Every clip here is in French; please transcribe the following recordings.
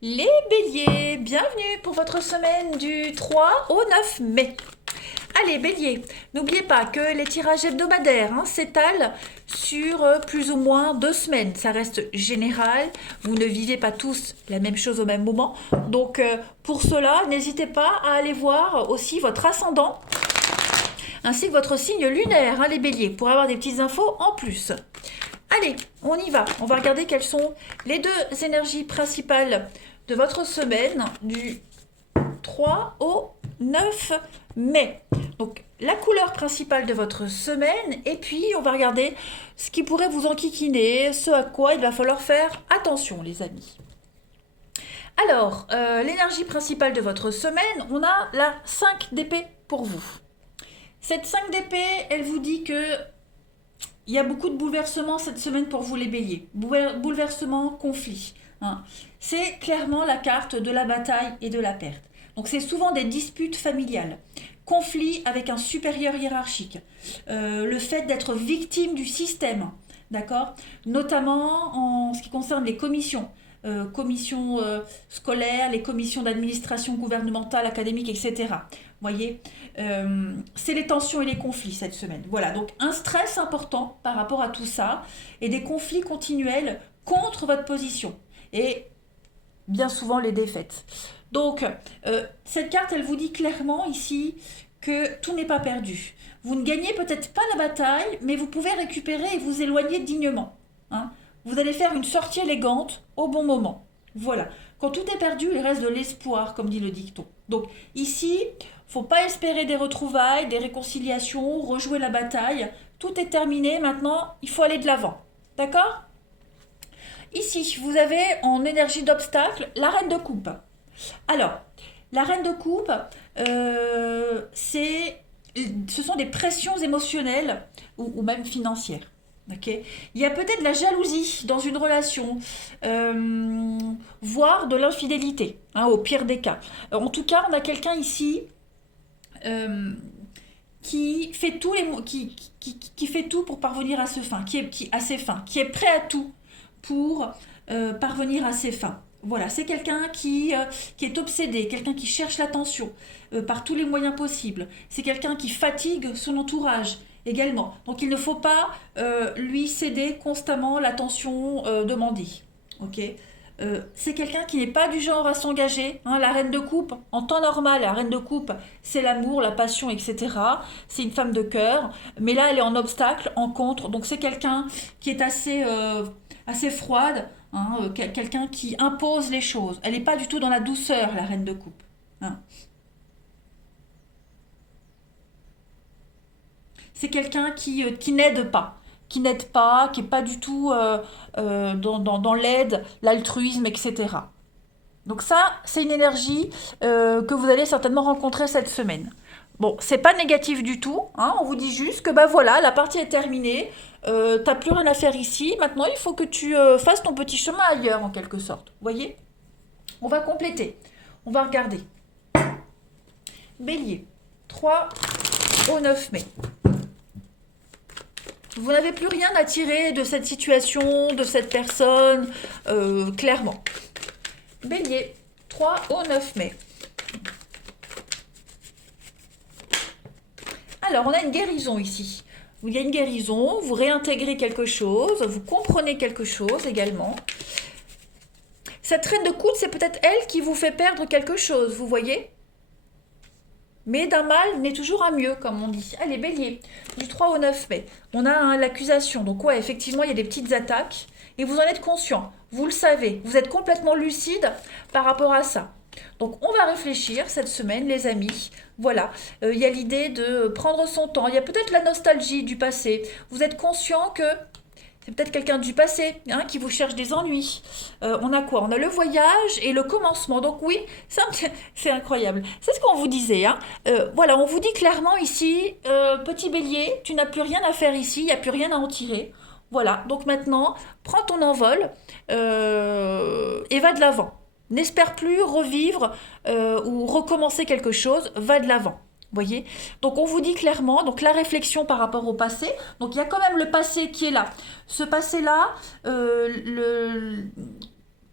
Les béliers, bienvenue pour votre semaine du 3 au 9 mai. Allez bélier, n'oubliez pas que les tirages hebdomadaires s'étalent sur plus ou moins 2 semaines. Ça reste général, vous ne vivez pas tous la même chose au même moment. Donc pour cela, n'hésitez pas à aller voir aussi votre ascendant ainsi que votre signe lunaire, les béliers, pour avoir des petites infos en plus. Allez, on y va. On va regarder quelles sont les deux énergies principales de votre semaine du 3 au 9 mai. Donc, la couleur principale de votre semaine, et puis on va regarder ce qui pourrait vous enquiquiner, ce à quoi il va falloir faire attention, les amis. Alors, l'énergie principale de votre semaine, on a la 5 d'épée pour vous. Cette 5 d'épée, elle vous dit que il y a beaucoup de bouleversements cette semaine pour vous les béliers. Bouleversements, conflits. C'est clairement la carte de la bataille et de la perte. Donc c'est souvent des disputes familiales. Conflits avec un supérieur hiérarchique. Le fait d'être victime du système. D'accord ? Notamment en ce qui concerne les commissions. Commissions scolaires, les commissions d'administration gouvernementale, académique, etc. Voyez, c'est les tensions et les conflits cette semaine. Voilà, donc un stress important par rapport à tout ça et des conflits continuels contre votre position et bien souvent les défaites. Donc, cette carte, elle vous dit clairement ici que tout n'est pas perdu. Vous ne gagnez peut-être pas la bataille, mais vous pouvez récupérer et vous éloigner dignement. Vous allez faire une sortie élégante au bon moment. Voilà. Quand tout est perdu, il reste de l'espoir, comme dit le dicton. Donc ici, faut pas espérer des retrouvailles, des réconciliations, rejouer la bataille. Tout est terminé, maintenant, il faut aller de l'avant. D'accord ? Ici, vous avez en énergie d'obstacle la reine de coupe. Alors, la reine de coupe, ce sont des pressions émotionnelles ou même financières. Okay. Il y a peut-être de la jalousie dans une relation, voire de l'infidélité, au pire des cas. En tout cas, on a quelqu'un ici qui fait tout pour parvenir à ses fins, qui est prêt à tout pour parvenir à ses fins. Voilà, c'est quelqu'un qui est obsédé, quelqu'un qui cherche l'attention par tous les moyens possibles. C'est quelqu'un qui fatigue son entourage également. Donc il ne faut pas lui céder constamment l'attention demandée. Ok. C'est quelqu'un qui n'est pas du genre à s'engager. La reine de coupe, en temps normal, la reine de coupe, c'est l'amour, la passion, etc. C'est une femme de cœur. Mais là, elle est en obstacle, en contre. Donc c'est quelqu'un qui est assez froide, quelqu'un qui impose les choses. Elle n'est pas du tout dans la douceur, la reine de coupe. C'est quelqu'un qui n'aide pas. Qui n'est pas du tout dans l'aide, l'altruisme, etc. Donc ça, c'est une énergie que vous allez certainement rencontrer cette semaine. Bon, c'est pas négatif du tout, on vous dit juste que voilà, la partie est terminée, t'as plus rien à faire ici, maintenant il faut que tu fasses ton petit chemin ailleurs en quelque sorte, vous voyez ? On va compléter, on va regarder. Bélier, 3 au 9 mai. Vous n'avez plus rien à tirer de cette situation, de cette personne, clairement. Bélier, 3 au 9 mai. Alors, on a une guérison ici. Il y a une guérison, vous réintégrez quelque chose, vous comprenez quelque chose également. Cette reine de coude, c'est peut-être elle qui vous fait perdre quelque chose, vous voyez ? Mais d'un mal naît toujours un mieux, comme on dit. Allez, bélier, du 3 au 9 mai. On a l'accusation. Donc ouais, effectivement, il y a des petites attaques. Et vous en êtes conscient. Vous le savez. Vous êtes complètement lucide par rapport à ça. Donc on va réfléchir cette semaine, les amis. Voilà, il y a l'idée de prendre son temps. Il y a peut-être la nostalgie du passé. Vous êtes conscient que c'est peut-être quelqu'un du passé qui vous cherche des ennuis. On a quoi ? On a le voyage et le commencement. Donc oui, c'est incroyable. C'est ce qu'on vous disait. Voilà, on vous dit clairement ici, petit bélier, tu n'as plus rien à faire ici, il n'y a plus rien à en tirer. Voilà, donc maintenant, prends ton envol et va de l'avant. N'espère plus revivre ou recommencer quelque chose, va de l'avant. Voyez, donc on vous dit clairement, donc la réflexion par rapport au passé, donc il y a quand même le passé qui est là. Ce passé-là,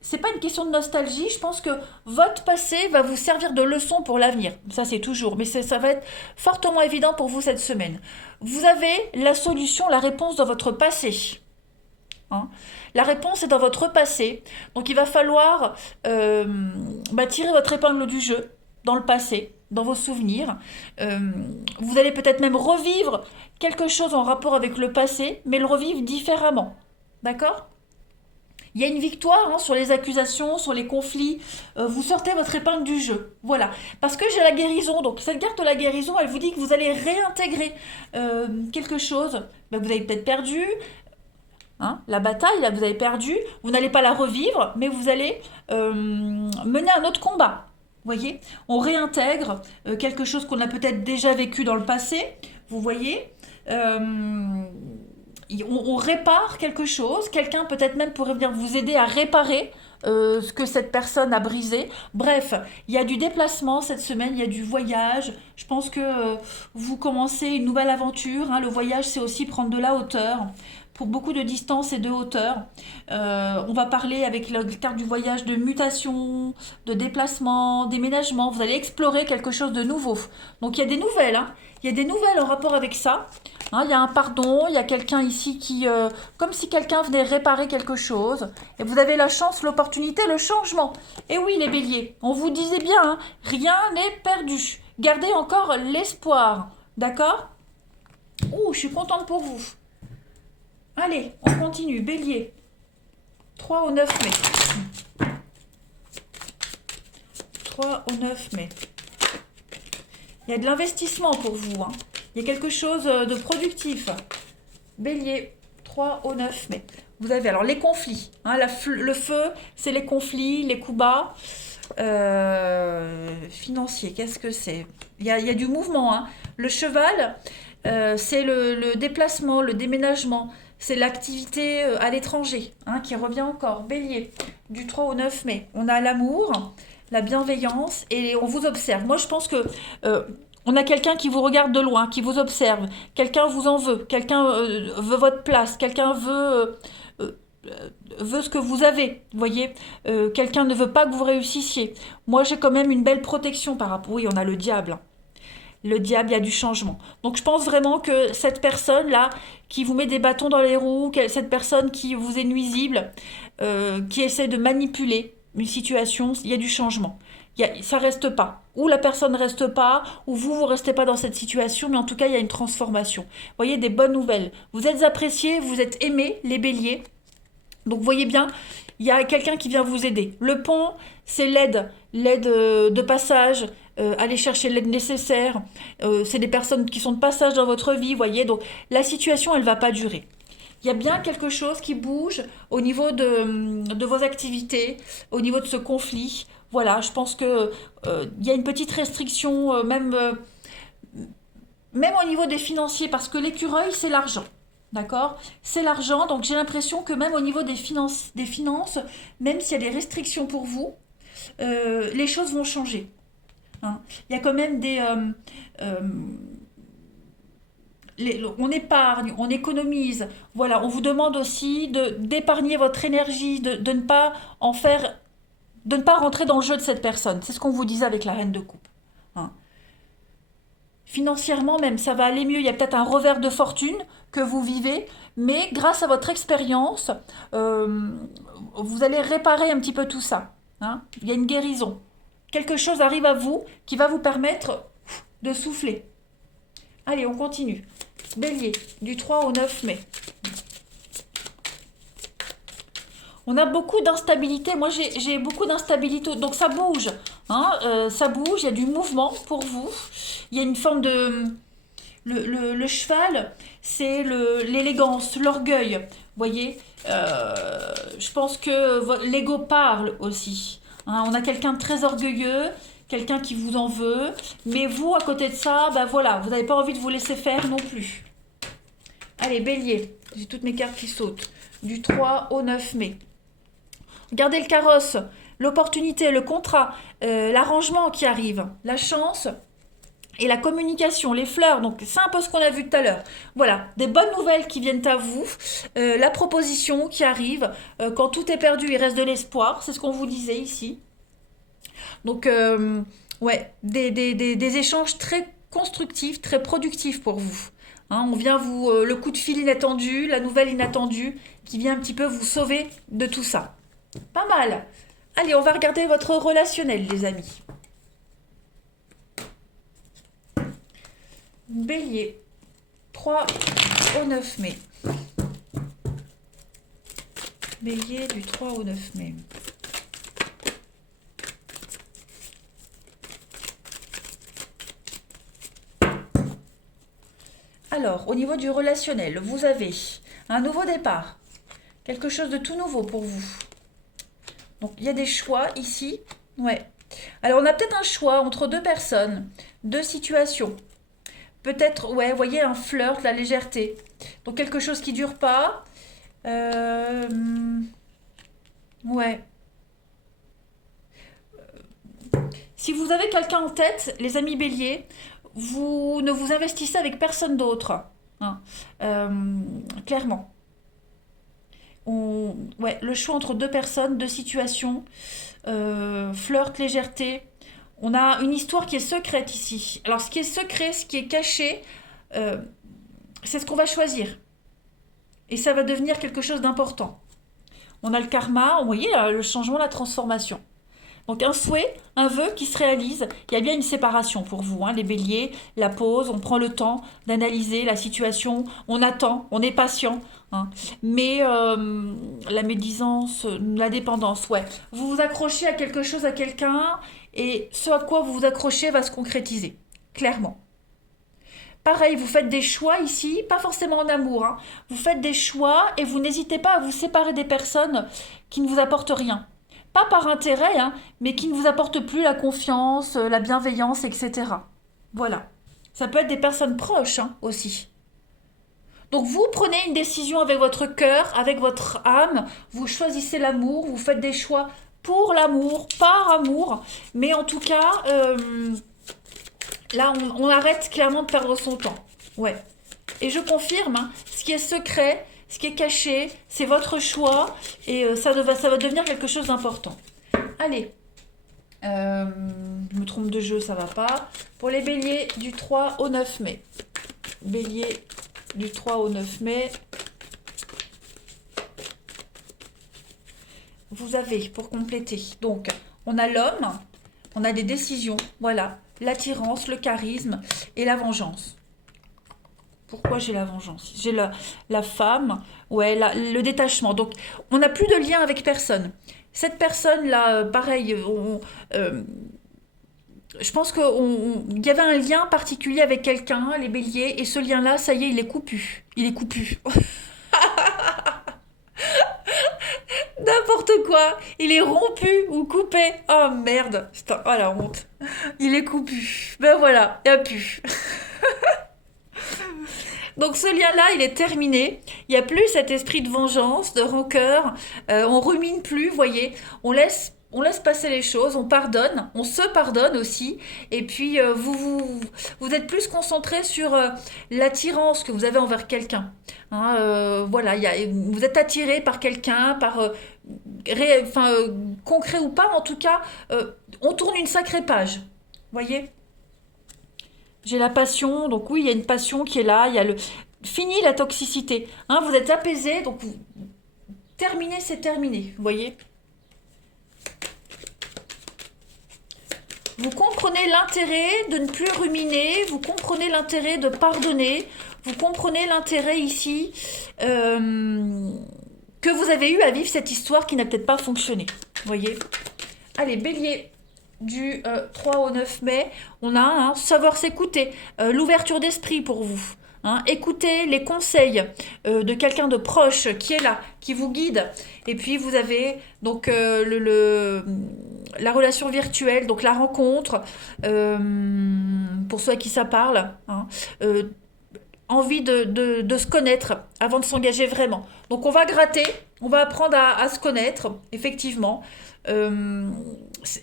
c'est pas une question de nostalgie, je pense que votre passé va vous servir de leçon pour l'avenir. Ça, c'est toujours, mais ça va être fortement évident pour vous cette semaine. Vous avez la solution, la réponse dans votre passé. Hein. La réponse est dans votre passé. Donc, il va falloir tirer votre épingle du jeu dans le passé, dans vos souvenirs. Vous allez peut-être même revivre quelque chose en rapport avec le passé, mais le revivre différemment. D'accord ? Il y a une victoire sur les accusations, sur les conflits. Vous sortez votre épingle du jeu. Voilà. Parce que j'ai la guérison. Donc, cette carte de la guérison, elle vous dit que vous allez réintégrer quelque chose. Ben, vous avez peut-être perdu. La bataille, là, vous avez perdu. Vous n'allez pas la revivre, mais vous allez mener un autre combat. Vous voyez ? On réintègre quelque chose qu'on a peut-être déjà vécu dans le passé. Vous voyez ? On répare quelque chose, quelqu'un peut-être même pourrait venir vous aider à réparer ce que cette personne a brisé. Bref, il y a du déplacement cette semaine, il y a du voyage. Je pense que vous commencez une nouvelle aventure. Le voyage, c'est aussi prendre de la hauteur. Pour beaucoup de distance et de hauteur. On va parler avec la carte du voyage de mutation, de déplacement, déménagement. Vous allez explorer quelque chose de nouveau. Donc il y a des nouvelles. Il y a des nouvelles en rapport avec ça. Il y a un pardon, il y a quelqu'un ici qui... comme si quelqu'un venait réparer quelque chose. Et vous avez la chance, l'opportunité, le changement. Et oui, les béliers, on vous disait bien, rien n'est perdu. Gardez encore l'espoir. D'accord ? Ouh, je suis contente pour vous. Allez, on continue. Bélier. 3 au 9 mai. 3 au 9 mai. Il y a de l'investissement pour vous. Il y a quelque chose de productif. Bélier. 3 au 9 mai. Vous avez alors les conflits. Le feu, c'est les conflits, les coups bas. Financier, qu'est-ce que c'est ? Il y a du mouvement. Le cheval, c'est le déplacement, le déménagement. C'est l'activité à l'étranger qui revient encore. Bélier, du 3 au 9 mai. On a l'amour, la bienveillance et on vous observe. Moi, je pense que on a quelqu'un qui vous regarde de loin, qui vous observe. Quelqu'un vous en veut. Quelqu'un veut votre place. Quelqu'un veut ce que vous avez. Vous voyez, quelqu'un ne veut pas que vous réussissiez. Moi, j'ai quand même une belle protection par rapport... Oui, on a le diable. Le diable, il y a du changement. Donc, je pense vraiment que cette personne-là, qui vous met des bâtons dans les roues, cette personne qui vous est nuisible, qui essaie de manipuler une situation, il y a du changement. Ça reste pas. Ou la personne ne reste pas, ou vous restez pas dans cette situation, mais en tout cas, il y a une transformation. Vous voyez, des bonnes nouvelles. Vous êtes appréciés, vous êtes aimés, les béliers. Donc, vous voyez bien, il y a quelqu'un qui vient vous aider. Le pont, c'est l'aide de passage, aller chercher l'aide nécessaire. C'est des personnes qui sont de passage dans votre vie, vous voyez. Donc, la situation, elle ne va pas durer. Il y a bien quelque chose qui bouge au niveau de vos activités, au niveau de ce conflit. Voilà, je pense que il y a une petite restriction, même au niveau des financiers, parce que l'écureuil, c'est l'argent. D'accord ? C'est l'argent, donc j'ai l'impression que même au niveau des finances, même s'il y a des restrictions pour vous, les choses vont changer. Il y a quand même on épargne, on économise. Voilà, on vous demande aussi d'épargner votre énergie, de ne pas en faire, de ne pas rentrer dans le jeu de cette personne. C'est ce qu'on vous disait avec la reine de coupe. Financièrement même, ça va aller mieux. Il y a peut-être un revers de fortune que vous vivez, mais grâce à votre expérience, vous allez réparer un petit peu tout ça. Il y a une guérison. Quelque chose arrive à vous qui va vous permettre de souffler. Allez, on continue. Bélier, du 3 au 9 mai. On a beaucoup d'instabilité. Moi, j'ai beaucoup d'instabilité. Donc, ça bouge. Ça bouge. Il y a du mouvement pour vous. Il y a une forme de... Le cheval, c'est l'élégance, l'orgueil. Vous voyez, je pense que l'ego parle aussi. On a quelqu'un de très orgueilleux, quelqu'un qui vous en veut. Mais vous, à côté de ça, voilà, vous n'avez pas envie de vous laisser faire non plus. Allez, bélier. J'ai toutes mes cartes qui sautent. Du 3 au 9 mai. Regardez le carrosse, l'opportunité, le contrat, l'arrangement qui arrive, la chance, et la communication, les fleurs, donc c'est un peu ce qu'on a vu tout à l'heure. Voilà, des bonnes nouvelles qui viennent à vous, la proposition qui arrive, quand tout est perdu, il reste de l'espoir, c'est ce qu'on vous disait ici. Donc, ouais, des échanges très constructifs, très productifs pour vous. Hein, on vient vous, le coup de fil inattendu, la nouvelle inattendue, qui vient un petit peu vous sauver de tout ça. Pas mal. Allez, on va regarder votre relationnel, les amis. Bélier, 3 au 9 mai. Bélier du 3 au 9 mai. Alors, au niveau du relationnel, vous avez un nouveau départ. Quelque chose de tout nouveau pour vous. Donc, il y a des choix ici. Ouais. Alors, on a peut-être un choix entre deux personnes, deux situations. Peut-être, ouais, vous voyez, un flirt, la légèreté. Donc, quelque chose qui dure pas. Euh, ouais. Si vous avez quelqu'un en tête, les amis béliers, vous ne vous investissez avec personne d'autre. Hein. Euh, clairement. Ouais, le choix entre deux personnes, deux situations, flirt, légèreté. On a une histoire qui est secrète ici. Alors, ce qui est secret, ce qui est caché, euh, c'est ce qu'on va choisir. Et ça va devenir quelque chose d'important. On a le karma, vous voyez, le changement, la transformation. Donc un souhait, un vœu qui se réalise, il y a bien une séparation pour vous, hein, les béliers, la pause, on prend le temps d'analyser la situation, on attend, on est patient. Hein. Mais la médisance, la dépendance, ouais. Vous vous accrochez à quelque chose, à quelqu'un, et ce à quoi vous vous accrochez va se concrétiser, clairement. Pareil, vous faites des choix ici, pas forcément en amour, hein. Vous faites des choix et vous n'hésitez pas à vous séparer des personnes qui ne vous apportent rien. Pas par intérêt, hein, mais qui ne vous apportent plus la confiance, la bienveillance, etc. Voilà. Ça peut être des personnes proches hein, aussi. Donc vous prenez une décision avec votre cœur, avec votre âme, vous choisissez l'amour, vous faites des choix pour l'amour, par amour, mais en tout cas, là on arrête clairement de perdre son temps. Ouais. Et je confirme, hein, ce qui est secret, ce qui est caché, c'est votre choix et ça va devenir quelque chose d'important. Allez, je me trompe de jeu, ça va pas. Pour les béliers du 3 au 9 mai. Bélier du 3 au 9 mai. Vous avez, pour compléter, donc on a l'homme, on a des décisions, voilà, l'attirance, le charisme et la vengeance. Pourquoi j'ai la vengeance? J'ai la femme, ouais, le détachement. Donc, on n'a plus de lien avec personne. Cette personne-là, pareil, je pense qu'il y avait un lien particulier avec quelqu'un, les béliers, et ce lien-là, ça y est, il est coupu. Il est coupu. N'importe quoi. Il est rompu ou coupé. Oh merde. Putain, oh la honte. Il est coupu. Ben voilà, il n'y a plus. Donc ce lien-là, il est terminé. Il n'y a plus cet esprit de vengeance, de rancœur. On rumine plus, vous voyez. On laisse passer les choses, on pardonne, on se pardonne aussi. Et puis vous êtes plus concentré sur l'attirance que vous avez envers quelqu'un. Hein, voilà, vous êtes attiré par quelqu'un, par concret ou pas, en tout cas, on tourne une sacrée page. Vous voyez? J'ai la passion, donc oui, il y a une passion qui est là, il y a le... Fini la toxicité, hein, vous êtes apaisé, donc vous... terminé, c'est terminé, vous voyez. Vous comprenez l'intérêt de ne plus ruminer, vous comprenez l'intérêt de pardonner, vous comprenez l'intérêt ici que vous avez eu à vivre cette histoire qui n'a peut-être pas fonctionné, vous voyez. Allez, bélier. Du 3 au 9 mai, on a savoir s'écouter, l'ouverture d'esprit pour vous. Hein, écoutez les conseils de quelqu'un de proche qui est là, qui vous guide. Et puis vous avez donc la relation virtuelle, donc la rencontre, pour ceux à qui ça parle. Hein, envie de se connaître avant de s'engager vraiment. Donc on va gratter, on va apprendre à se connaître, effectivement.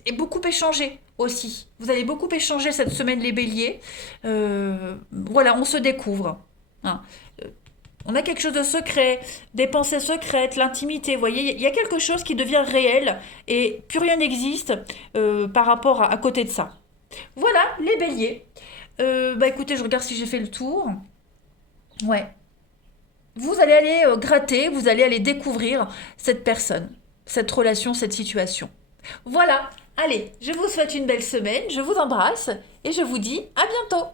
et beaucoup échanger aussi. Vous allez beaucoup échanger cette semaine, les béliers. Voilà, on se découvre. Hein. On a quelque chose de secret, des pensées secrètes, l'intimité. Vous voyez, il y a quelque chose qui devient réel et plus rien n'existe par rapport à côté de ça. Voilà, les béliers. Bah écoutez, je regarde si j'ai fait le tour. Ouais. Vous allez aller gratter, vous allez aller découvrir cette personne, cette relation, cette situation. Voilà, allez, je vous souhaite une belle semaine, je vous embrasse et je vous dis à bientôt.